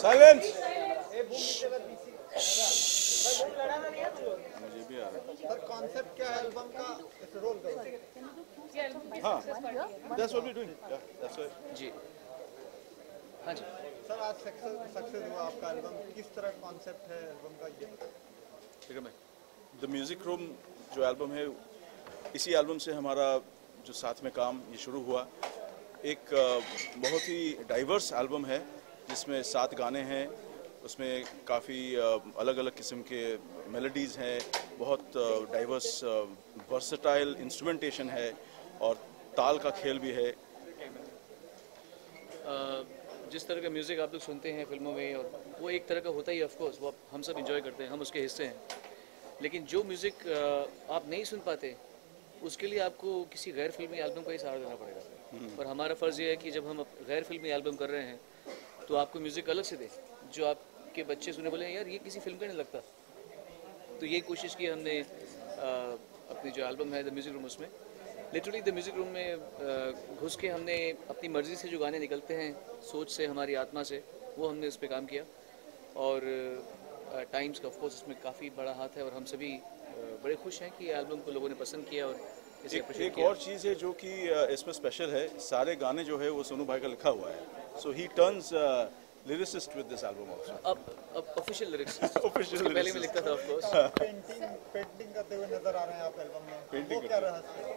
Silence. मुझे भी आ रहा है। सर कॉन्सेप्ट क्या है एल्बम का, इस रोल का? हाँ, that's what we're doing. Yeah, that's it. जी हाँ जी। सर आज सक्सेस हुआ आपका एल्बम, किस तरह कॉन्सेप्ट है एल्बम का ये? बिक्रम भाई, द म्यूजिक रूम जो एल्बम है, इसी एल्बम से हमारा जो साथ में काम ये शुरू हुआ। एक बहुत ही डाइवर्स एल्बम है जिसमें 7 गाने हैं, उसमें काफ़ी अलग अलग किस्म के मेलोडीज़ हैं, बहुत डाइवर्स वर्सेटाइल इंस्ट्रूमेंटेशन है और ताल का खेल भी है। जिस तरह का म्यूज़िक आप लोग सुनते हैं फिल्मों में, और वो एक तरह का होता ही ऑफ कोर्स, वो हम सब इंजॉय करते हैं, हम उसके हिस्से हैं। लेकिन जो म्यूज़िक आप नहीं सुन पाते, उसके लिए आपको किसी गैर फिल्मी एल्बम का ही सहारा देना पड़ेगा। और हमारा फ़र्ज़ ये है कि जब हम गैर फिल्मी एल्बम कर रहे हैं तो आपको म्यूज़िक अलग से दे, जो आपके बच्चे सुने बोले यार ये किसी फिल्म का नहीं लगता। तो ये कोशिश की हमने अपनी जो एल्बम है द म्यूज़िक रूम, उसमें लिटरली द म्यूज़िक रूम में घुस के हमने अपनी मर्ज़ी से जो गाने निकलते हैं, सोच से, हमारी आत्मा से, वो हमने उस पर काम किया। और टाइम्स का ऑफकोर्स इसमें काफ़ी बड़ा हाथ है और हम सभी बड़े खुश हैं कि एल्बम को लोगों ने पसंद किया और इसे अप्रिशिएट एक किया। और चीज़ है जो कि इसमें स्पेशल है, सारे गाने जो है वो सोनू भाई का लिखा हुआ है। So he turns lyricist with this album also. अब ऑफिशियल लिरिक्स Official पहले मैं lyrics. लिखता था ऑफकोर्स। पेंटिंग करते हुए नजर आ रहे हैं आप एल्बम में, Painting वो क्या रहस्य है?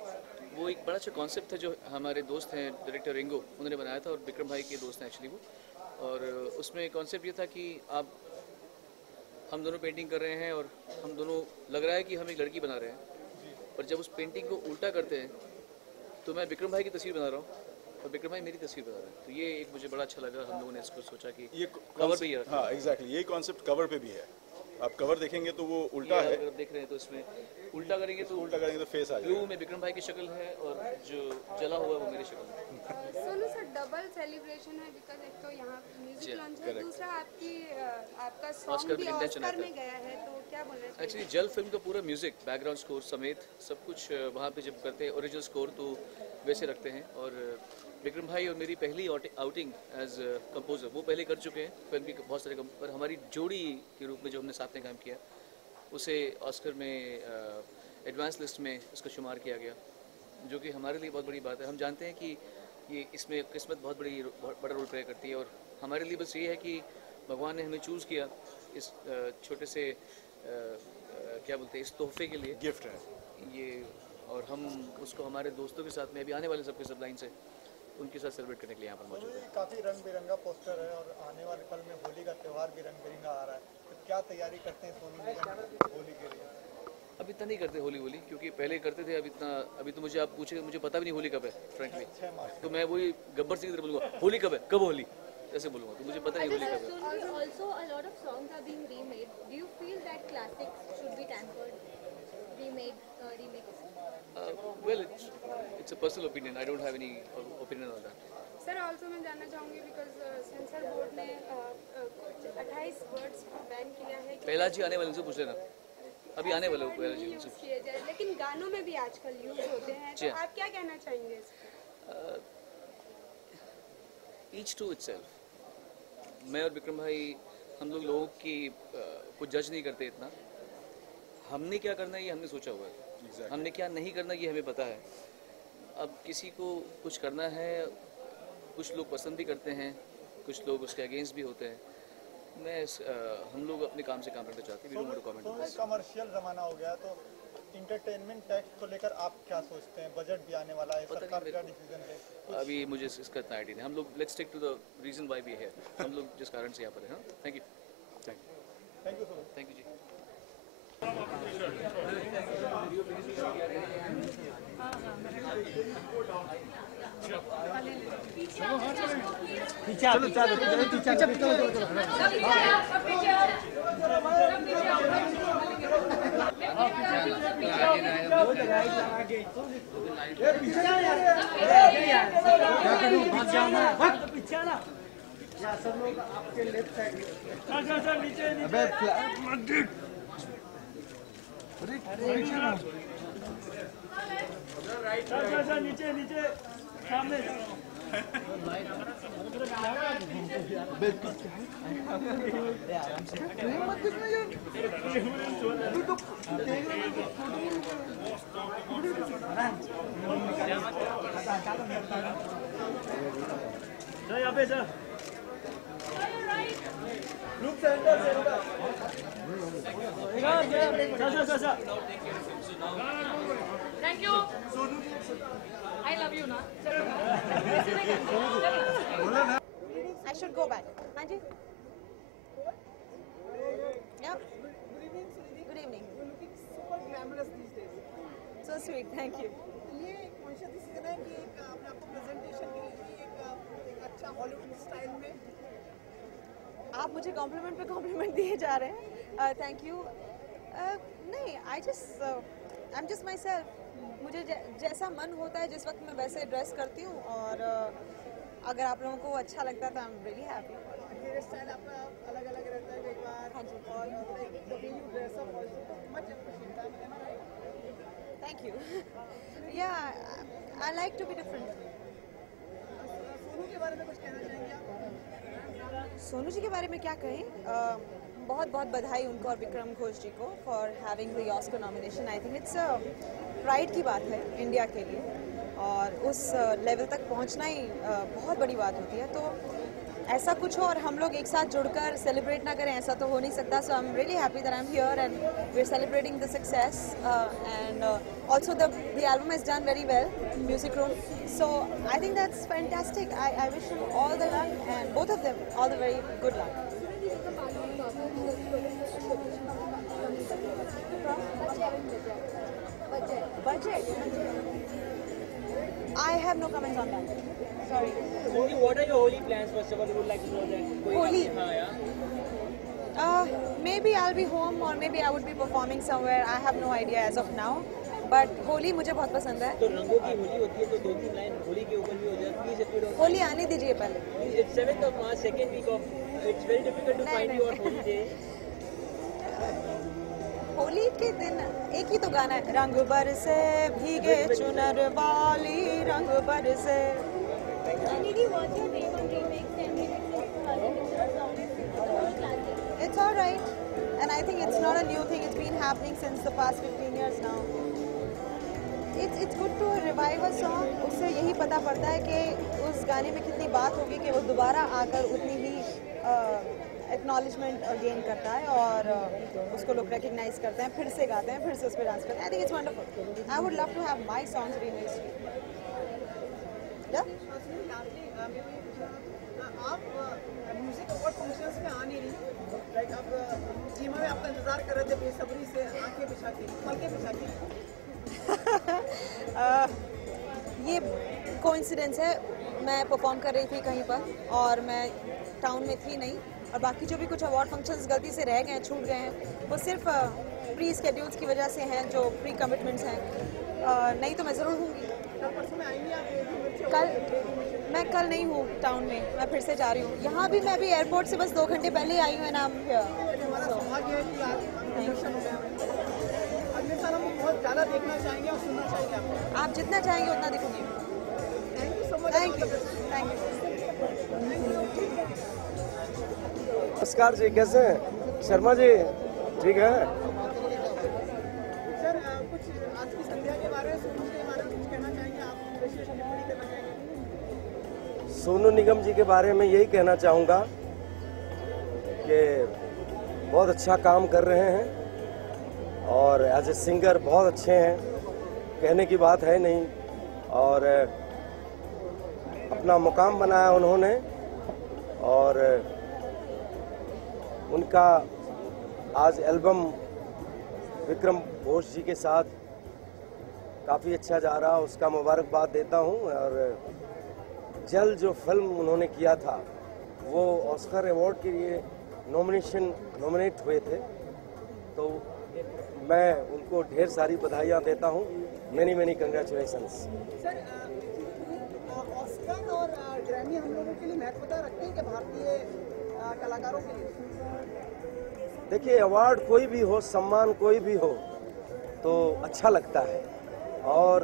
वो एक बड़ा अच्छा कॉन्सेप्ट था जो हमारे दोस्त हैं डायरेक्टर रिंगो, उन्होंने बनाया था, और विक्रम भाई के दोस्त हैं एक्चुअली वो। और उसमें कॉन्सेप्ट ये था कि हम दोनों पेंटिंग कर रहे हैं और हम दोनों लग रहा है कि हम एक लड़की बना रहे हैं, पर जब उस पेंटिंग को उल्टा करते हैं तो मैं विक्रम भाई की तस्वीर बना रहा हूँ और विक्रम भाई मेरी तस्वीर बना रहे हैं। तो ये एक मुझे बड़ा अच्छा लगा, हम लोगों ने इसको सोचा कि ये कवर पे ही रखा। हाँ एग्जैक्टली, यही कॉन्सेप्ट कवर पे भी है। आप कवर देखेंगे तो वो उल्टा है, अगर देख रहे हैं तो इसमें उल्टा करेंगे तो उल्टा करेंगे तो फेस आ ब्लू जाएगा। में विक्रम भाई की शक्ल है और जो जला हुआ है वो मेरी शक्ल है। सोनू सर डबल सेलिब्रेशन है, बिकॉज एक तो यहाँ म्यूजिक लॉन्च है, दूसरा आपका ऑस्कर सॉन्ग भी भी इंडिया चुना ऑस्कर था। में गया है, तो क्या बोलना चाहिए? एक्चुअली जल फिल्म का पूरा म्यूजिक, बैकग्राउंड स्कोर समेत सब कुछ वहाँ पे जब करते हैं ओरिजिनल स्कोर तो वैसे रखते हैं। और विक्रम भाई और मेरी पहली आउटिंग एज कंपोजर, वो पहले कर चुके हैं फिल्म की बहुत सारे पर हमारी जोड़ी के रूप में जो हमने साथ में काम किया, उसे ऑस्कर में एडवांस लिस्ट में उसका शुमार किया गया, जो कि हमारे लिए बहुत बड़ी बात है। हम जानते हैं कि ये इसमें किस्मत बहुत बड़ा रोल प्ले करती है, और हमारे लिए बस ये है कि भगवान ने हमें चूज़ किया इस छोटे से क्या बोलते हैं, इस तोहफे के लिए, गिफ्ट है ये, और हम उसको हमारे दोस्तों के साथ में अभी आने वाले सबके सब लाइन से उनके साथ सेलिब्रेट करने के लिए यहाँ पर मौजूद है। काफी रंग बिरंगा पोस्टर है और आने वाले पल में होली का त्यौहार भी रंग बिरंगा आ रहा है, तो क्या तैयारी करते हैं सोनू निगम होली के लिए? अब इतना नहीं करते होली क्योंकि पहले करते थे, अभी तो मुझे आप पूछे, मुझे पता भी नहीं होली कब है फ्रेंकली। 6 मार्च। तो मैं वही गब्बर सिंह की तरह बोलूँगा होली कब है, कब होली ऐसे बोलूँगा, तो मुझे पता नहीं होली कब है। Also, a lot of songs are being remade. Do you feel that classics should be tampered, remixed? Well, it's a personal opinion. I don't have any opinion on that. Sir also मैं जानना चाहूँगी, because sensor board ने कुछ 28 words ban किया है कि पहला जी आने वाले उनसे पूछ लेना, अभी आने वाले हो पहला जी नहीं उनसे। यूज किए जाए, लेकिन गानों में भी आजकल यूज होते हैं, जी। तो आप क्या कहना चाहेंगे इस पे? Each to itself. मैं और विक्रम भाई हम लोगों की को जज नहीं करते इतना। हमने क्या करना है ये हमने सोचा हुआ है, हमने क्या नहीं करना ये हमें पता है। अब किसी को कुछ करना है, कुछ लोग पसंद भी करते हैं, कुछ लोग उसके अगेंस्ट भी होते हैं। हम लोग अपने काम से काम करना चाहते हैं। कमर्शियल जमाना हो गया, तो इंटरटेनमेंट टैक्स को लेकर आप क्या सोचते हैं? बजट भी आने वाला है, सरकार क्या डिसीजन ले? अभी मुझे इसका इतना आइडिया नहीं। हम लोग let's stick to the reason why we है, हम लोग जिस कारण से यहाँ पर हैं। Thank you thank you so much. Thank you जी। सब लोग आपके लेफ्ट साइड नीचे सामने Thank you. I love you, na. I should go back. हाँ जी. Yep. Good evening. You're looking super glamorous these days. So sweet. Thank you. ये कौन-सा decision है कि एक अपने आपको प्रेजेंटेशन के लिए एक अच्छा हॉलीवुड स्टाइल में आप मुझे कॉम्प्लीमेंट पे कॉम्प्लीमेंट दिए जा रहे हैं. Thank you. नहीं, I am just myself. मुझे जैसा मन होता है जिस वक्त मैं वैसे ड्रेस करती हूँ, और अगर आप लोगों को अच्छा लगता है तो I am really happy. Hair style आपका अलग-अलग रहता है कई बार. हाँ जी. और the way you dress up also too much appreciate that. Am I right? Thank you. Yeah I like to be different. Sonu के बारे में कुछ कहना चाहेंगे आप? सोनू जी के बारे में क्या कहें. बहुत बहुत बधाई उनको और विक्रम घोष जी को for having the Oscar nomination. I think it's pride की बात है इंडिया के लिए, और उस लेवल तक पहुंचना ही बहुत बड़ी बात होती है. तो ऐसा कुछ हो और हम लोग एक साथ जुड़कर सेलिब्रेट ना करें, ऐसा तो हो नहीं सकता. So I am really happy that I am here and we are celebrating the success. And also the album is done very well, music room. So I think that's fantastic. I wish him all the luck, and both of them all the very good luck. Budget. I have no comments on that. Sorry. What are your holy plans? First of all, we would like to know that. Holi? Yeah. Maybe I'll be home, or maybe I would be performing somewhere. I have no idea as of now. But Holi मुझे बहुत पसंद है. तो रंगों की होली होती है तो 2-3 लाइन होली के ऊपर भी हो जाए. Please if you don't. Holi आने दीजिए पहले. It's 7th of March, second week of. It's very difficult to find your holy day. Holi के दिन एक ही तो गाना है, रंग बरसे भीगे चुनर वाली रंग बरसे. It's all right, and I think it's not a new thing. It's been happening since the past 15 years now. It's good to revive a song. उससे यही पता पड़ता है कि उस गाने में कितनी बात होगी कि वो दोबारा आकर उतनी ही एक्नॉलेजमेंट गेन करता है, और उसको लोग रिकग्नाइज करते हैं, फिर से गाते हैं, फिर से उस पर डांस करते हैं. I think it's wonderful. I would love to have my songs remixed. आप म्यूजिक अवार्ड फंक्शंस में आ नहीं रही. लाइक आप जीमा में आपका इंतजार कर रहे थे बेसब्री से, आंखें बिछा के, पलकें बिछा के. ये कोइंसिडेंस है. मैं परफॉर्म कर रही थी कहीं पर और मैं टाउन में थी नहीं, और बाकी जो भी कुछ अवार्ड फंक्शंस गलती से रह गए हैं, छूट गए हैं, वो सिर्फ प्री स्केड्यूल्स की वजह से हैं, जो प्री कमिटमेंट्स हैं. नहीं तो मैं ज़रूर हूँगी. मैं कल नहीं हूँ टाउन में, मैं फिर से जा रही हूँ. यहाँ भी मैं अभी एयरपोर्ट से बस 2 घंटे पहले ही आई हूँ. नाम बहुत ज़्यादा देखना चाहेंगे और सुनना चाहेंगे आपको. आप जितना चाहेंगे उतना दिखूंगी. Thank you so much. Thank you. नमस्कार जी, कैसे हैं शर्मा जी? ठीक है. सर कुछ आज की संध्या के बारे में, सोनू के बारे में कुछ कहना चाहेंगे आप? विशेष टिप्पणी करना चाहेंगे? सोनू निगम जी के बारे में यही कहना चाहूँगा कि बहुत अच्छा काम कर रहे हैं, और एज ए सिंगर बहुत अच्छे हैं, कहने की बात है नहीं. और अपना मुकाम बनाया उन्होंने, और उनका आज एल्बम विक्रम घोष जी के साथ काफ़ी अच्छा जा रहा, उसका मुबारकबाद देता हूं. और जल जो फिल्म उन्होंने किया था वो ऑस्कर अवार्ड के लिए नॉमिनेट हुए थे, तो मैं उनको ढेर सारी बधाइयाँ देता हूँ. Many congratulations. सर ऑस्कर और ग्रैमी हम लोगों के लिए महत्वता रखते हैं कि भारतीय कलाकारों के लिए? देखिए, अवार्ड कोई भी हो, सम्मान कोई भी हो, तो अच्छा लगता है. और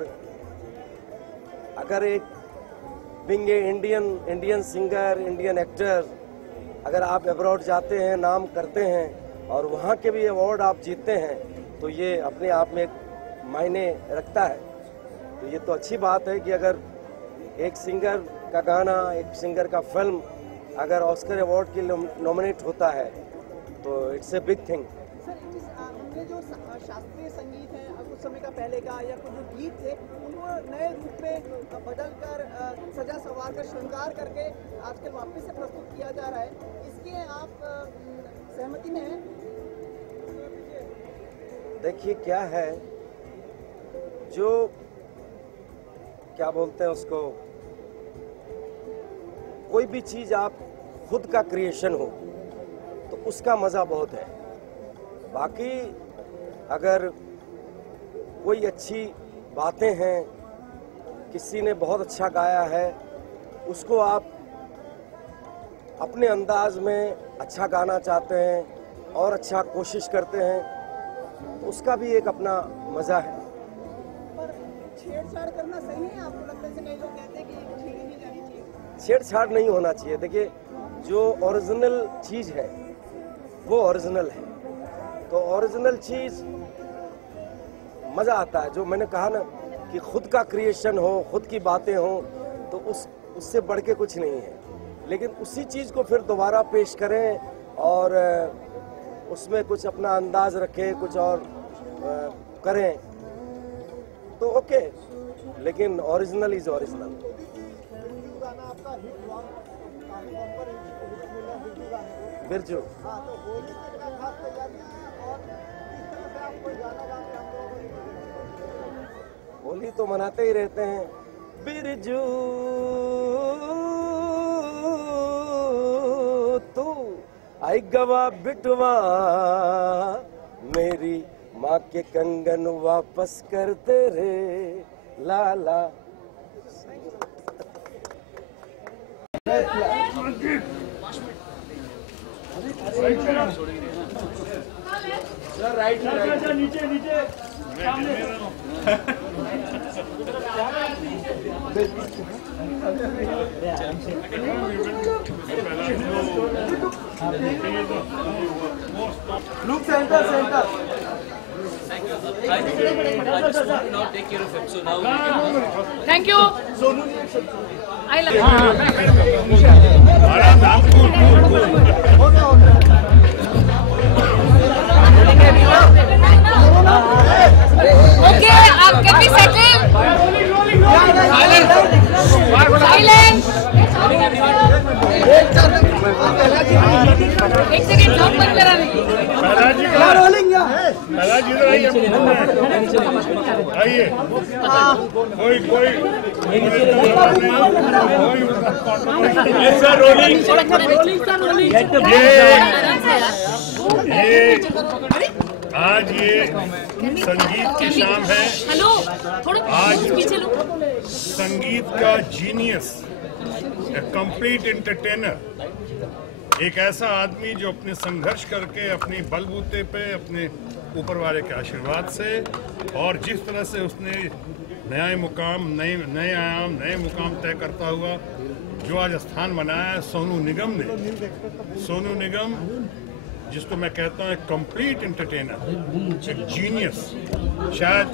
अगर एक being a Indian singer, Indian actor, अगर आप अब्रॉड जाते हैं, नाम करते हैं और वहाँ के भी अवार्ड आप जीतते हैं तो ये अपने आप में मायने रखता है। तो ये तो अच्छी बात है कि अगर एक सिंगर का गाना, एक सिंगर का फिल्म अगर ऑस्कर अवार्ड के लिए नॉमिनेट होता है तो इट्स ए बिग थिंग। हमने जो शास्त्रीय संगीत है उस समय का पहले का या कुछ जो गीत थे उनको नए रूप में बदल कर सजा सवार कर श्रृंगार करके आजकल वापस से प्रस्तुत किया जा रहा है, इसके आप सहमति में हैं? देखिए क्या है, जो क्या बोलते हैं उसको, कोई भी चीज आप खुद का क्रिएशन हो तो उसका मजा बहुत है। बाकी अगर कोई अच्छी बातें हैं, किसी ने बहुत अच्छा गाया है, उसको आप अपने अंदाज में अच्छा गाना चाहते हैं और अच्छा कोशिश करते हैं, उसका भी एक अपना मजा है। पर छेड़छाड़ करना सही है? आपको लगता है, कई लोग कहते हैं कि छेड़ी नहीं जानी चाहिए। छेड़छाड़ नहीं होना चाहिए। देखिए जो ओरिजिनल चीज है वो ओरिजिनल है, तो ओरिजिनल चीज मजा आता है। जो मैंने कहा ना कि खुद का क्रिएशन हो, खुद की बातें हो, तो उससे बढ़ के कुछ नहीं है। लेकिन उसी चीज को फिर दोबारा पेश करें और उसमें कुछ अपना अंदाज रखें, कुछ और करें तो ओके, लेकिन original is original. Birju Holi तो मनाते ही रहते हैं। बिरजू तू आई गवा बिटवा, मेरी माँ के कंगन वापस कर दे रे लाला। नीचे नीचे Look center. I just want to now take care of him. So now we can... Thank you. I love Okay, can we settle? Silence. एक सेकंड जॉब मत करा रही। आइए, कोई आज ये संगीत की शाम है। हेलो, आज पीछे लो। संगीत का जीनियस, कंप्लीट एंटरटेनर, एक ऐसा आदमी जो अपने संघर्ष करके अपनी बलबूते पे, अपने ऊपर वाले के आशीर्वाद से, और जिस तरह से उसने नए मुकाम, नए आयाम, नए मुकाम तय करता हुआ जो आज स्थान बनाया है सोनू निगम ने। सोनू निगम जिसको मैं कहता हूँ कंप्लीट एंटरटेनर, एक जीनियस। शायद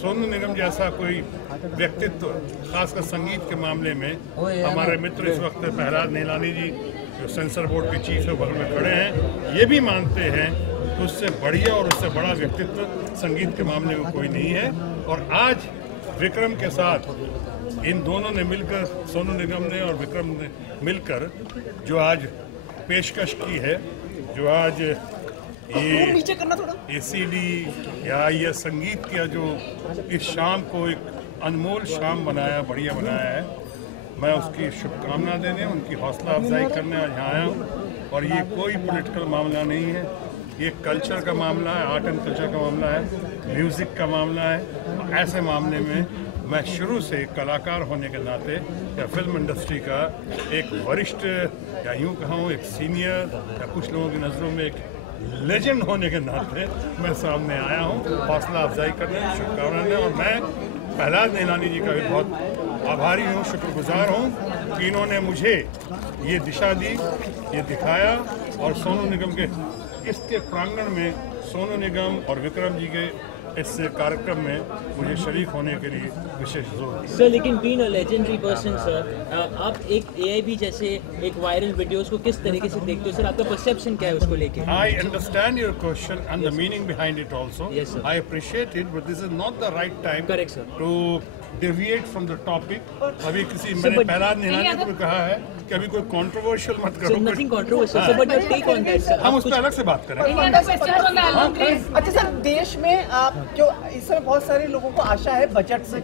सोनू निगम जैसा कोई व्यक्तित्व, खासकर संगीत के मामले में, हमारे मित्र इस वक्त प्रहलाद नीलानी जी जो सेंसर बोर्ड के चीफ है बगल में खड़े हैं, ये भी मानते हैं कि उससे बढ़िया और उससे बड़ा व्यक्तित्व संगीत के मामले में कोई नहीं है। और आज विक्रम के साथ इन दोनों ने मिलकर, सोनू निगम ने और विक्रम ने मिलकर जो आज पेशकश की है, जो आज ये सीडी या ये संगीत का जो इस शाम को एक अनमोल शाम बनाया, बढ़िया बनाया है, मैं उसकी शुभकामना देने, उनकी हौसला अफजाई करने आज यहाँ आया हूँ। और ये कोई पॉलिटिकल मामला नहीं है, ये कल्चर का मामला है, आर्ट एंड कल्चर का मामला है, म्यूज़िक का मामला है। ऐसे मामले में मैं शुरू से कलाकार होने के नाते या फिल्म इंडस्ट्री का एक वरिष्ठ या यूँ कहूँ एक सीनियर या कुछ लोगों की नज़रों में एक लेजेंड होने के नाते मैं सामने आया हूँ हौसला अफजाई करने, शुभकामनाएं। और मैं प्रहलाद नीलानी जी का भी बहुत आभारी हूँ, शुक्रगुजार हूँ कि इन्होंने मुझे ये दिशा दी, ये दिखाया और सोनू निगम के इसके प्रांगण में सोनू निगम और विक्रम जी के इस कार्यक्रम में मुझे शरीक होने के लिए विशेष जोर दिया। सर, लेकिन being a legendary person sir, आप एक AIB जैसे एक वायरल वीडियोस को किस तरीके से देखते हो सर? आपका परसेप्शन क्या है उसको लेके? I understand your question and the meaning behind it also. Yes, sir. I appreciate it, but this is not the right time Correct, sir. to deviate from the topic. अभी मैंने पहला निहाने को भी कहा है कि अभी कोई कंट्रोवर्शियल मत करो। So nothing controversial, sir, but your take on that, sir. हम उस पर अलग से बात करें। अच्छा सर, देश में जो इस समय बहुत सारे लोगों को आशा है बजट से,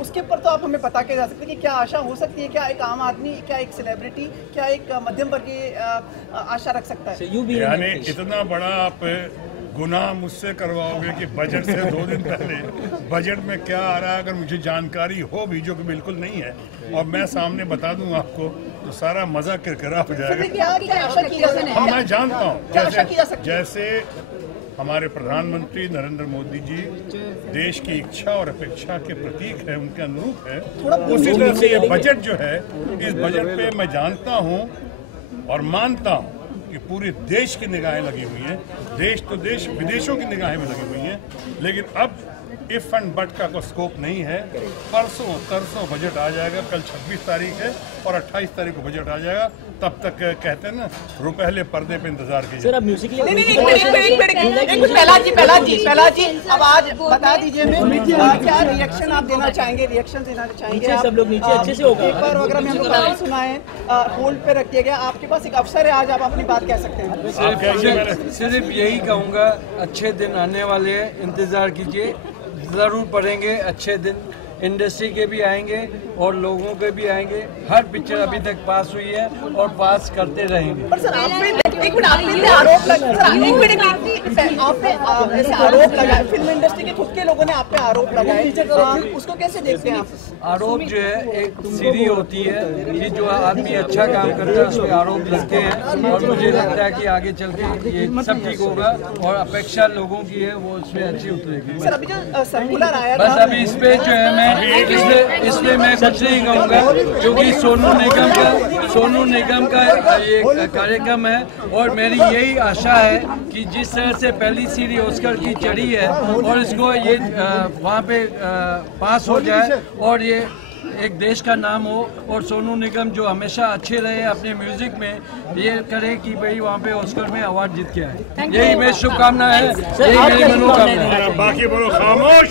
उसके ऊपर तो आप हमें बता के जा सकते हैं कि क्या आशा हो सकती है? क्या एक आम आदमी, क्या एक सेलिब्रिटी, क्या एक मध्यम वर्गीय आशा रख सकता है? यानी इतना बड़ा आप गुनाह मुझसे करवाओगे कि बजट से 2 दिन पहले बजट में क्या आ रहा है अगर मुझे जानकारी हो भी, जो कि बिल्कुल नहीं है, और मैं सामने बता दूं आपको तो सारा मजा किरकिरा हो जाएगा। हाँ, मैं जानता हूँ जैसे हमारे प्रधानमंत्री नरेंद्र मोदी जी देश की इच्छा और अपेक्षा के प्रतीक है, उनके अनुरूप है, उसी तरह से ये बजट जो है, इस बजट पे मैं जानता हूँ और मानता हूँ कि पूरे देश की निगाहें लगी हुई हैं, देश तो देश विदेशों की निगाहें भी लगी हुई हैं, लेकिन अब इफ एंड बट का कोई स्कोप नहीं है। परसों तरसों बजट आ जाएगा, कल 26 तारीख है और 28 तारीख को बजट आ जाएगा, तब तक कहते हैं ना रुपहले पर्दे पे इंतजार कीजिए। सर, अब म्यूजिक पहला जी अब आज बता दीजिए क्या रिएक्शन आप देना चाहेंगे? रिएक्शन देना चाहेंगे सब लोग नीचे अच्छे से होगा। एक बार अगर हमें गाना सुनाएं, होल्ड पे रख दिया गया, आपके पास एक अवसर है, आज आप अपनी बात कह सकते हैं। सिर्फ यही कहूँगा, अच्छे दिन आने वाले हैं, इंतजार कीजिए, जरूर पढ़ेंगे। अच्छे दिन इंडस्ट्री के भी आएंगे और लोगों के भी आएंगे। हर पिक्चर अभी तक पास हुई है और पास करते रहेंगे। पर सर, आपने आरोप लगाए, फिल्म इंडस्ट्री के खुद के लोगों ने आप पे आरोप लगाए, उसको कैसे देखते हैं आप? आरोप जो है एक सीढ़ी होती है कि जो आदमी अच्छा काम करता है उस पर आरोप लगते हैं, और मुझे लगता है कि आगे चल के ये सब ठीक होगा और अपेक्षा लोगों की है वो उसमें अच्छी उतरेगी। सर, अभी जो सर्कुलर आया बस अभी इस पे जो है इसलिए मैं कुछ नहीं कहूँगा, क्योंकि सोनू निगम का ये कार्यक्रम है और मेरी यही आशा है कि जिस तरह से पहली सीढ़ी ऑस्कर की चढ़ी है और इसको ये वहाँ पे पास हो जाए और ये एक देश का नाम हो, और सोनू निगम जो हमेशा अच्छे रहे अपने म्यूजिक में, ये करे कि भाई वहाँ पे ऑस्कर में अवार्ड जीत के आए। यही मेरी शुभकामना है, यही मेरी मनोकामना है। बाकी बोलो खामोश।